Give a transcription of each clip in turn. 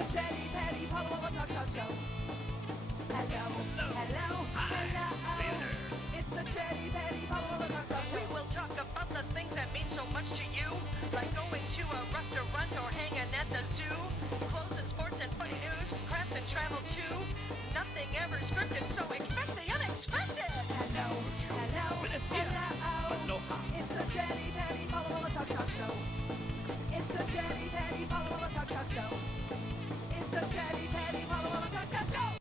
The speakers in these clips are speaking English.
the Chatty, Patty, Paula, Walla, talk show. Hello, hello, hello. It's the Chatty, Patty, Paula, Walla, talk show. We will talk about the things that mean so much to you, like going to a restaurant or hanging at the zoo. Clothes and sports and funny news, crafts and travel too. Nothing ever scripted, so expect the unexpected. Hello, hello, hello. It's the Chatty, Patty, Paula, Walla, talk show. It's the Chatty, Patty, Paula, Walla, talk show. It's the Chatty, Patty, Paula, Walla, talk show.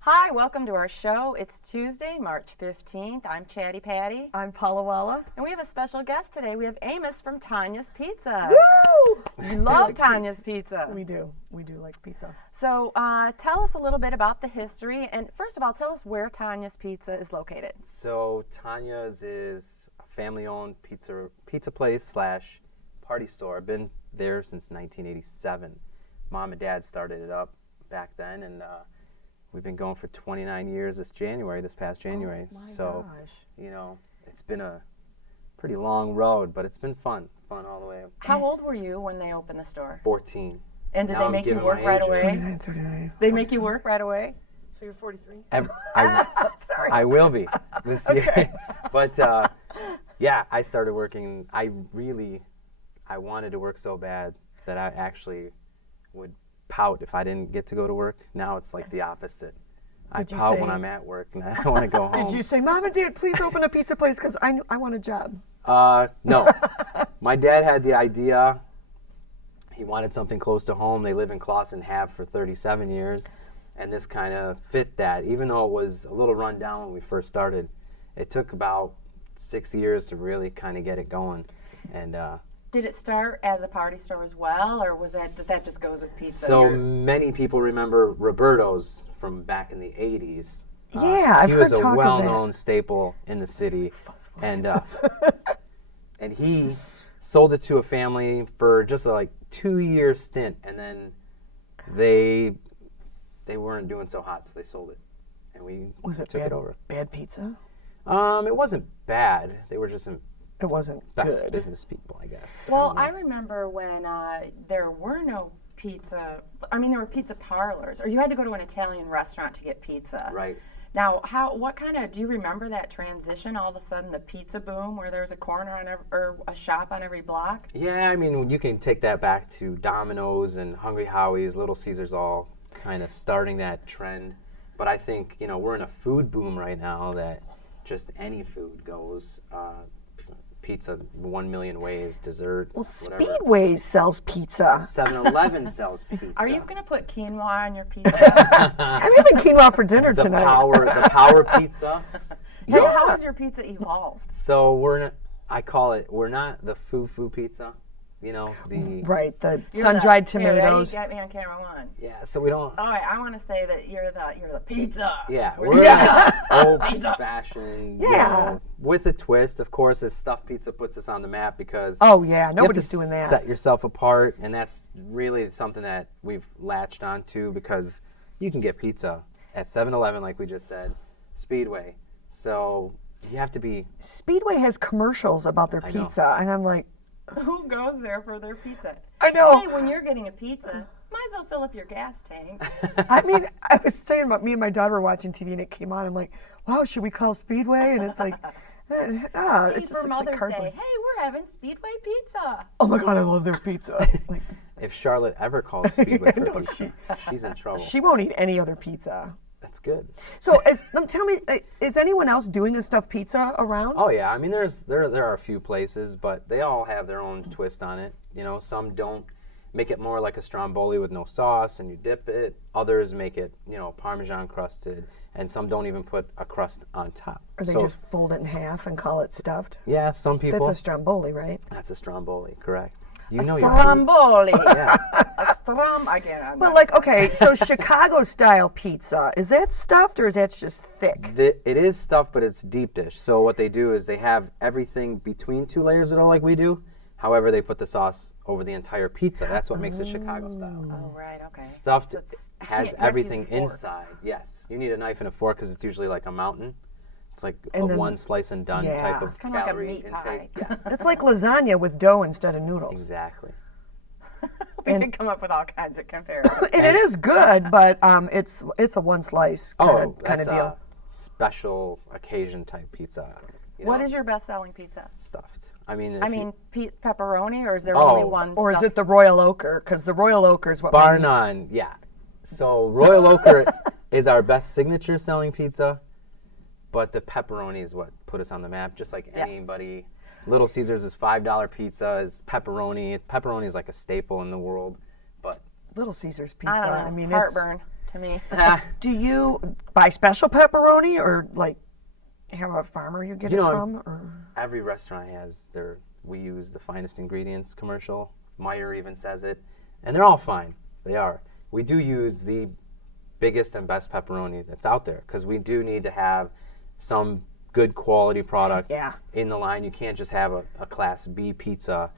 Hi, welcome to our show. It's Tuesday, March 15th. I'm Chatty Patty. I'm Paula Walla. And we have a special guest today. We have Amos from Tonyas Pizza. Woo! We love Tonyas Pizza. We do. We do like pizza. So tell us a little bit about the history. And first of all, tell us where Tonyas Pizza is located. So Tonyas is a family-owned pizza place slash party store. I've been there since 1987. Mom and Dad started it up back then, and we've been going for 29 years this past January. Oh my so, gosh. you know, it's been a pretty long road, but it's been fun all the way up. How old were you when they opened the store? 14. And did Now they I'm make you giving work my right age. away? 29, 39. They make you work right away? So you're 43? I, I will be this year. But, yeah, I started working. I wanted to work so bad that I actually would pout if I didn't get to go to work. Now it's like the opposite. I pout when I'm at work and I want to go home. Did you say, Mom and Dad, please open a pizza place because I want a job? No. My dad had the idea. He wanted something close to home. They live in Clawson Have for 37 years, and this kind of fit that. Even though it was a little run down when we first started, it took about 6 years to really kind of get it going. And Did it start as a party store as well, or does that just goes with pizza? so many people remember Roberto's from back in the 80s. Yeah, I've he heard was talk a of well-known staple in the city, and and he sold it to a family for just a 2-year stint, and then they weren't doing so hot, so they sold it, and we took it over. Bad pizza? It wasn't bad. They were just some It wasn't best good. business people, I guess. Well, I remember when there were no pizza. I mean, there were pizza parlors, or you had to go to an Italian restaurant to get pizza. Right. Now, do you remember that transition? All of a sudden, the pizza boom, where there was a corner or a shop on every block. Yeah, I mean, you can take that back to Domino's and Hungry Howie's, Little Caesars, all kind of starting that trend. But I think we're in a food boom right now that just any food goes. Pizza 1 million ways, dessert, Well, whatever. Speedway sells pizza. 7-Eleven sells pizza. Are you going to put quinoa on your pizza? I'm having quinoa for dinner the tonight. power pizza? How has your pizza evolved? So we're not the foo pizza, Right, the You're sun-dried Here, ready? tomatoes. Get me on camera one. Yeah, so we don't. All right, I want to say that you're the pizza. Yeah, We're we're the old-fashioned, Yeah. with a twist. Of course, as stuffed pizza puts us on the map because Oh, yeah, you have nobody's to doing that. set yourself apart, and that's really something that we've latched onto because you can get pizza at 7-Eleven, like we just said, Speedway. So you have to be. Speedway has commercials about their I know. pizza, and I'm like, Who goes there for their pizza? I know. Hey, when you're getting a pizza, might as well fill up your gas tank. I mean, I was saying about me and my daughter were watching TV, and it came on. I'm like, wow, should we call Speedway? And it's like, Hey, it's for just like Mother's cardboard. Day, hey, we're having Speedway Pizza. Oh my God, I love their pizza. Like, If Charlotte ever calls Speedway for No, pizza, she's in trouble. she won't eat any other pizza. That's good. So, tell me, is anyone else doing a stuffed pizza around? Oh yeah, I mean there are a few places, but they all have their own twist on it. Some don't make it more like a stromboli with no sauce and you dip it. Others make it, Parmesan crusted, and some don't even put a crust on top. Or they just fold it in half and call it stuffed? Yeah, some people. That's a stromboli, right? That's a stromboli, correct? A your stromboli. Yeah. I can't. But like, okay, so Chicago-style pizza, is that stuffed or is that just thick? It is stuffed, but it's deep dish. So what they do is they have everything between two layers of dough like we do. However, they put the sauce over the entire pizza. That's what makes it Chicago style. Oh, right, okay. Stuffed So has you have to use everything a fork. inside. Yes, you need a knife and a fork because it's usually like a mountain. It's like And a then- one slice and done yeah. type of It's kinda like a calorie meat pie. intake. Yes, It's like lasagna with dough instead of noodles. exactly. We can come up with all kinds of comparisons. And it is good, but it's a one slice kind that's of deal. a special occasion type pizza. What is your best-selling pizza? Stuffed? I mean, Pepperoni, or is there only one? Or is it the Royal Ochre? Because the Royal Ochre is what. Bar none, yeah. So Royal Ochre is our best signature selling pizza, but the pepperoni is what put us on the map. Just like anybody, Little Caesars is $5 pizza. Is pepperoni? Pepperoni is like a staple in the world, but Little Caesars pizza. I don't know, I mean, heartburn to me. Do you buy special pepperoni or like have a farmer you get it from? Or? Every restaurant has we use the finest ingredients commercial. Meyer even says it, and they're all fine. They are. We do use the biggest and best pepperoni that's out there because we do need to have some good quality product in the line. You can't just have a Class B pizza,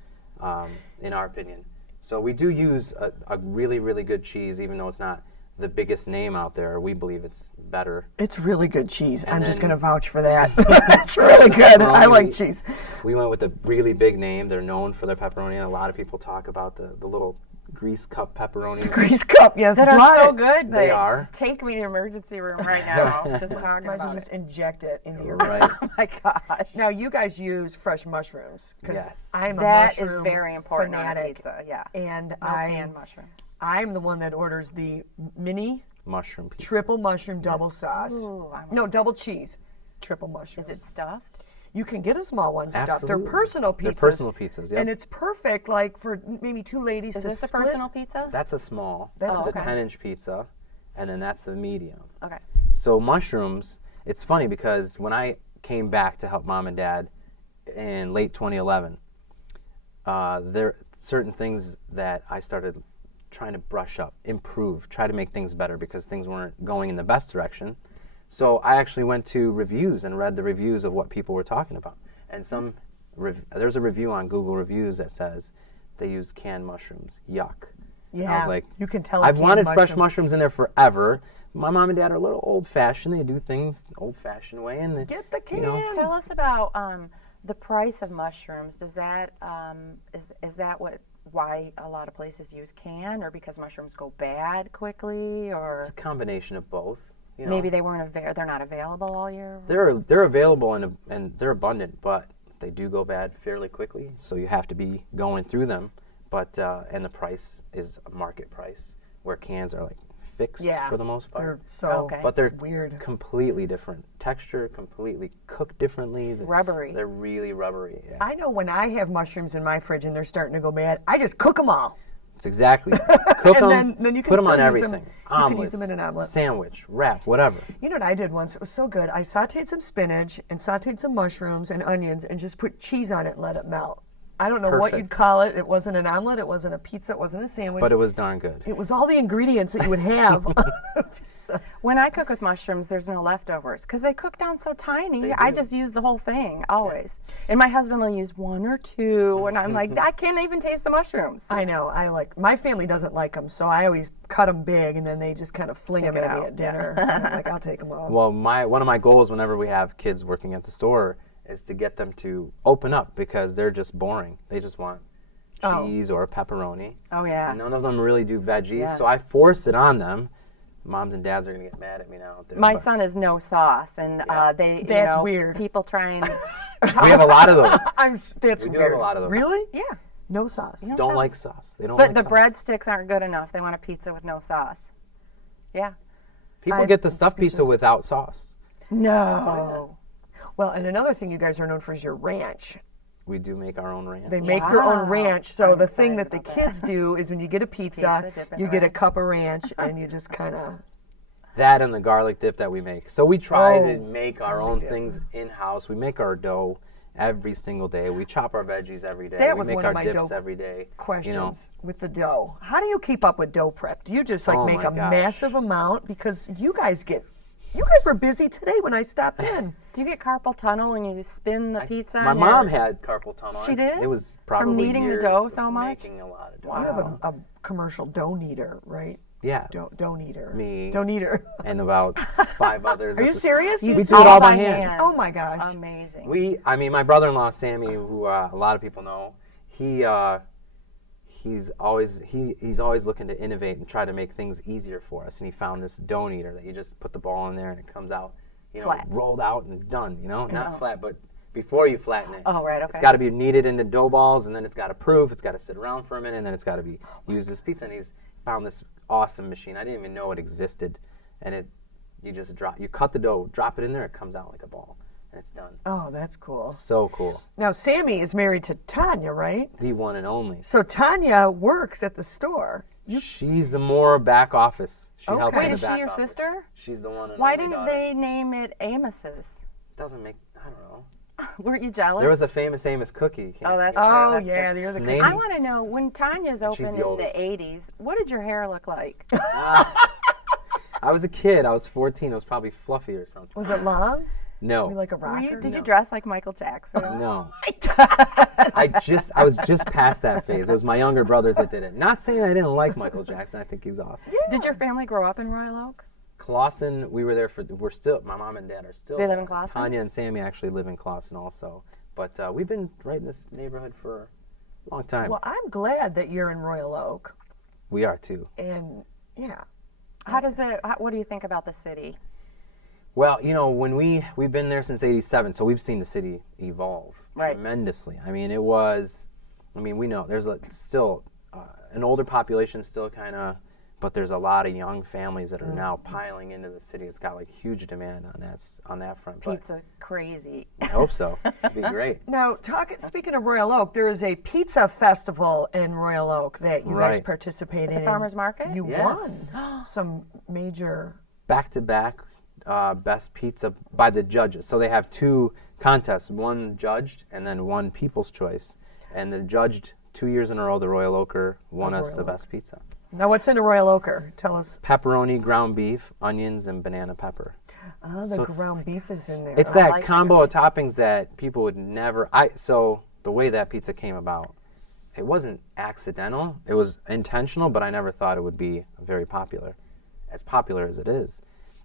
in our opinion. So we do use a really, really good cheese, even though it's not the biggest name out there. We believe it's better. It's really good cheese. And I'm just going to vouch for that. It's really good. I like cheese. We went with a really big name. They're known for their pepperoni. A lot of people talk about the little grease cup pepperoni. The grease cup, yes. That are so good. They are. Take me to the emergency room right now. Just talking Might as well about just inject it into your Right. Oh my gosh. Now, you guys use fresh mushrooms. Yes. I'm a That mushroom is very important on a fanatic. pizza, yeah. And No canned mushroom. I'm the one that orders the mini Mushroom pizza. triple mushroom double sauce. Ooh, No, double cheese. Triple mushroom. Is it stuffed? You can get a small one stuffed. They're Absolutely. personal pizzas. They're personal pizzas, yep. And it's perfect, like, for maybe two ladies Is to this a split. personal pizza? That's a small. That's That's a a small. 10-inch pizza, and then that's the medium. Okay. So mushrooms, it's funny because when I came back to help Mom and Dad in late 2011, there are certain things that I started trying to brush up, improve, try to make things better because things weren't going in the best direction. So I actually went to reviews and read the reviews of what people were talking about. And there's a review on Google Reviews that says they use canned mushrooms. Yuck. Yeah, I was like, you can tell. I've wanted fresh mushrooms in there forever. My mom and dad are a little old-fashioned. They do things the old-fashioned way, and Get the can. Tell us about the price of mushrooms. Does that is that why a lot of places use canned, or because mushrooms go bad quickly, or it's a combination of both. You know, maybe they're not available all year? they're available and they're abundant, but they do go bad fairly quickly. So you have to be going through them. But and the price is a market price, where cans are like fixed for the most part. They're so But they're weird. completely different texture, completely cooked differently. Rubbery. They're really rubbery. Yeah. I know when I have mushrooms in my fridge and they're starting to go bad, I just cook them all. It's exactly. Cook And them, then you can put them still on use them- everything. you can use Omelets, them in an omelet. sandwich, wrap, whatever. You know what I did once? It was so good. I sauteed some spinach and sauteed some mushrooms and onions and just put cheese on it and let it melt. I don't know what Perfect. you'd call it. It wasn't an omelet. It wasn't a pizza. It wasn't a sandwich. But it was darn good. It was all the ingredients that you would have on a pizza. When I cook with mushrooms, there's no leftovers because they cook down so tiny. I just use the whole thing always. And my husband will use one or two, and I'm like, I can't even taste the mushrooms. I know. My family doesn't like them, so I always cut them big, and then they just kind of fling them at me out, at dinner. I'm like, I'll take them all. Well, one of my goals whenever we have kids working at the store is to get them to open up because they're just boring. They just want cheese or pepperoni. Oh yeah. And none of them really do veggies, Yeah. so I force it on them. Moms and dads are gonna get mad at me now. Out there, My but son is no sauce, and That's weird. People try and we have a lot of those. That's We do weird. have a lot of those. Really? yeah. No sauce. No Don't sauce. like sauce. They don't But like the sauce. breadsticks aren't good enough. They want a pizza with no sauce. Yeah. People get the I'm stuffed pizza speechless. without sauce. No. Well, and another thing you guys are known for is your ranch. We do make our own ranch. They make their own Wow. ranch. So I'm the thing that excited the about kids do is when you get a pizza, Pizza, dip it you in get a ranch. cup of ranch, and you just kind of. That and the garlic dip that we make. So we try to Oh, make our own things in-house. We make our dough every single day. We chop our veggies every day. That we was make one our of my dips dough every day. Questions You know, with the dough. How do you keep up with dough prep? Do you just like Oh make my a gosh. massive amount? Because you guys were busy today when I stopped in. Do you get carpal tunnel when you spin the pizza? my and you're- mom had carpal tunnel. She did? It was probably kneading the years dough of so much? Making a lot of dough. You have a commercial dough kneader, right? Yeah. Dough kneader. Me. Dough kneader. And about 5 others. Are you serious? We You do do it all all by by hand. hand. Oh my gosh. Amazing. My brother-in-law Sammy, who a lot of people know, he he's always looking to innovate and try to make things easier for us. And he found this dough kneader that you just put the ball in there and it comes out, Flat. rolled out and done. Not flat, but before you flatten it. Oh, right, okay. It's got to be kneaded into dough balls, and then it's got to proof. It's got to sit around for a minute, and then it's got to be used as pizza. And he's found this awesome machine. I didn't even know it existed. And you cut the dough, drop it in there, it comes out like a ball, and it's done. Oh, that's cool. So cool. Now, Sammy is married to Tanya, right? The one and only. So Tanya works at the store. She's the more back office. She helps in Wait, the is she back your office. sister? She's the one and Why only didn't daughter. they name it Amos's? Doesn't make, I don't know. Weren't you jealous? There was a famous Amos cookie. Oh, that's Oh, true. That's yeah, true. you're the Name- I want to know, when Tanya's opened in the oldest. 80s, what did your hair look like? I was a kid. I was 14. It was probably fluffy or something. Was it long? No. Were you like a rocker? Did you dress like Michael Jackson? No. I was just past that phase. It was my younger brothers that did it. Not saying I didn't like Michael Jackson. I think he's awesome. Did your family grow up in Royal Oak? Clawson, we were there my mom and dad are still They live there. in Clawson? Tanya and Sammy actually live in Clawson also. But we've been right in this neighborhood for a long time. Well, I'm glad that you're in Royal Oak. We are too. And, yeah. What do you think about the city? Well, when we've been there since '87, so we've seen the city evolve tremendously. I mean, we know there's still an older population still kind of, but there's a lot of young families that are now piling into the city. It's got like huge demand on that front. But Pizza crazy. I hope so. It'd be great. Now, speaking of Royal Oak, there is a pizza festival in Royal Oak that you guys Right. participated in. The farmer's market? You Yes. won some major. Back-to-back best pizza by the judges. So they have two contests, one judged and then one People's Choice. And the judged 2 years in a row, the Royal Oaker won us the best pizza. Now, what's in a Royal Oaker? Tell us. Pepperoni, ground beef, onions, and banana pepper. Oh, the So it's- ground beef is in there. It's I that like combo of toppings that people would never. So the way that pizza came about, it wasn't accidental. It was intentional, but I never thought it would be very popular, as popular as it is.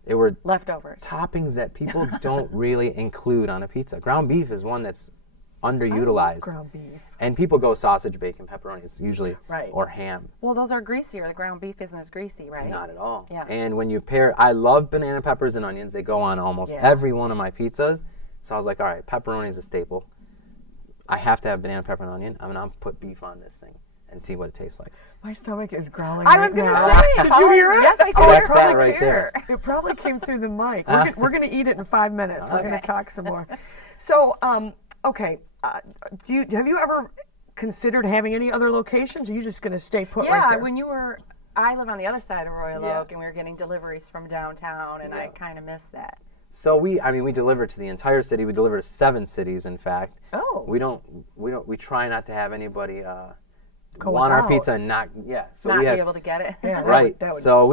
It were Leftovers. toppings that people don't really include on a pizza. Ground beef is one that's I love underutilized, ground beef. and people go sausage, bacon, pepperoni. It's usually Right. or ham. Well, those are greasier. The ground beef isn't as greasy, right? Not at all. Yeah. And when you pair, I love banana peppers and onions. They go on almost Yeah. every one of my pizzas. So I was like, all right, pepperoni is a staple. I have to have banana, pepper, and onion. I'm going to put beef on this thing and see what it tastes like. My stomach is growling. I right was going to now. say. Did you hear it? Yes, I Oh, could I hear That's probably that right there. It probably came through the mic. We're going to eat it in 5 minutes. We're going Okay. to talk some more. So, okay, have you ever considered having any other locations? Or are you just going to stay put right Yeah, there? when you were, I live on the other side of Royal Yeah. Oak, and we were getting deliveries from downtown, and I Yeah. kind of missed that. So we deliver to the entire city. We deliver to 7 cities, in fact. Oh. We try not to have anybody Go want our without. pizza and not, yeah. So Not we be have, able to get it. Yeah, right. that would- So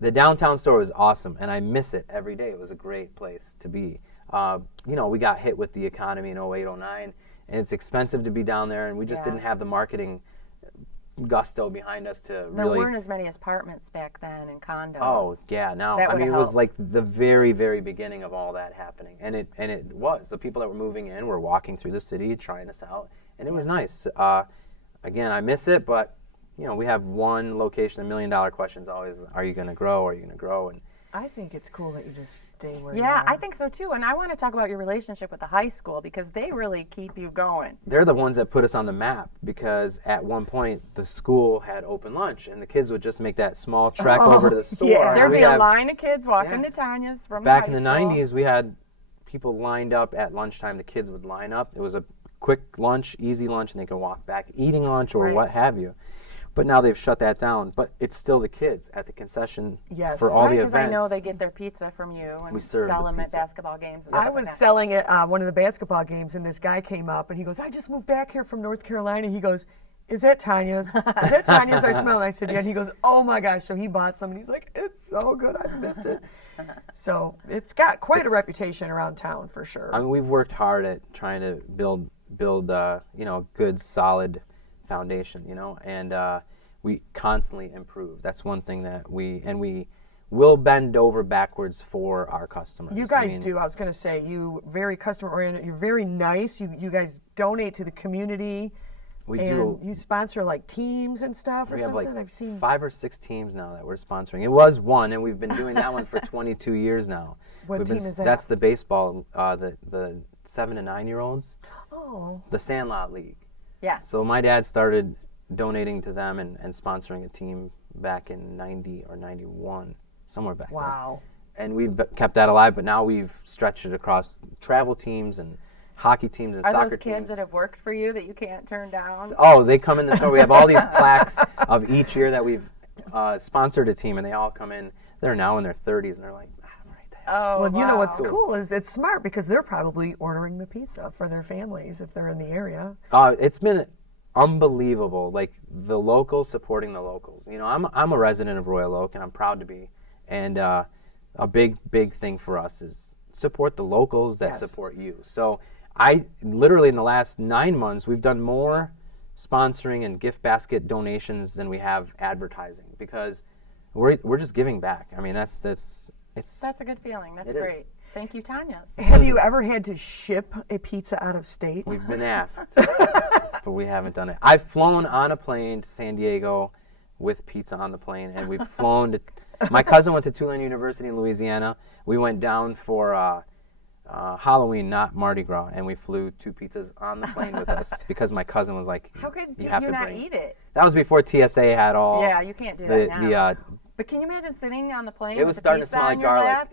the downtown store was awesome, and I miss it every day. It was a great place to be. We got hit with the economy in 08, 09, and it's expensive to be down there, and we just Yeah. didn't have the marketing gusto behind us to There really. weren't as many apartments back then and condos. Oh yeah, now That I mean it would've was helped. like the very, very beginning of all that happening, and it was the people that were moving in were walking through the city trying us out, and it was nice. Again, I miss it, but we have one location. $1 million question is always, are you going to grow? Are you going to grow? And I think it's cool that you just stay where you Yeah, are. I think so too. And I want to talk about your relationship with the high school because they really keep you going. they're the ones that put us on the map because at one point the school had open lunch, and the kids would just make that small trek over to the store. yeah. And There'd we'd be a have- line of kids walking Yeah. to Tanya's from Back high in the school. 90s, we had people lined up at lunchtime. The kids would line up. It was a quick lunch, easy lunch, and they could walk back eating lunch or Right. what have you. But now they've shut that down. But it's still the kids at the concession Yes. for all Right, the because events. I know they get their pizza from you and We serve sell the them at pizza. basketball games. And I stuff was like that. selling at one of the basketball games, and this guy came up, and he goes, I just moved back here from North Carolina. He goes, is that Tanya's? Is that Tanya's? I smell it. I said, yeah. And he goes, oh my gosh. So he bought some, and he's like, it's so good. I missed it. So it's got quite a reputation around town for sure. I mean, we've worked hard at trying to build good, solid foundation, and we constantly improve. That's one thing that we will bend over backwards for our customers. You guys do. I was going to say, you very customer oriented. You're very nice. You guys donate to the community. We and do. you sponsor like teams and stuff or We have something? like I've seen. 5 or 6 teams now that we're sponsoring. It was one, and we've been doing that one for 22 years now. What team is that? That's the baseball, the 7 to 9-year-olds, Oh, the Sandlot League. Yeah. So my dad started donating to them and sponsoring a team back in 90 or 91, somewhere back wow. then. And we've kept that alive, but now we've stretched it across travel teams and hockey teams and Are soccer those kids teams. that have worked for you that you can't turn down? Oh, they come in the store. We have all these plaques of each year that we've sponsored a team, and they all come in. They're now in their 30s, and they're like, I'm right there. Oh, Well, you know what's wow. cool is it's smart because they're probably ordering the pizza for their families if they're in the area. It's been unbelievable. Like the locals supporting the locals. You know, I'm a resident of Royal Oak, and I'm proud to be. And a big thing for us is support the locals that Yes. support you. So I literally in the last 9 months we've done more sponsoring and gift basket donations than we have advertising because we're just giving back. I mean that's That's a good feeling. That's It is. great. Thank you, Tonyas. Have you ever had to ship a pizza out of state? we've been asked, but we haven't done it. I've flown on a plane to San Diego with pizza on the plane, and we've flown to. My cousin went to Tulane University in Louisiana. We went down for Halloween, not Mardi Gras, and we flew 2 pizzas on the plane with us because my cousin was like, How could "You you have to not bring." eat it? That was before TSA had all. Yeah, you can't do that now. The But can you imagine sitting on the plane It with was the starting to pizza smell on like your garlic. lap? It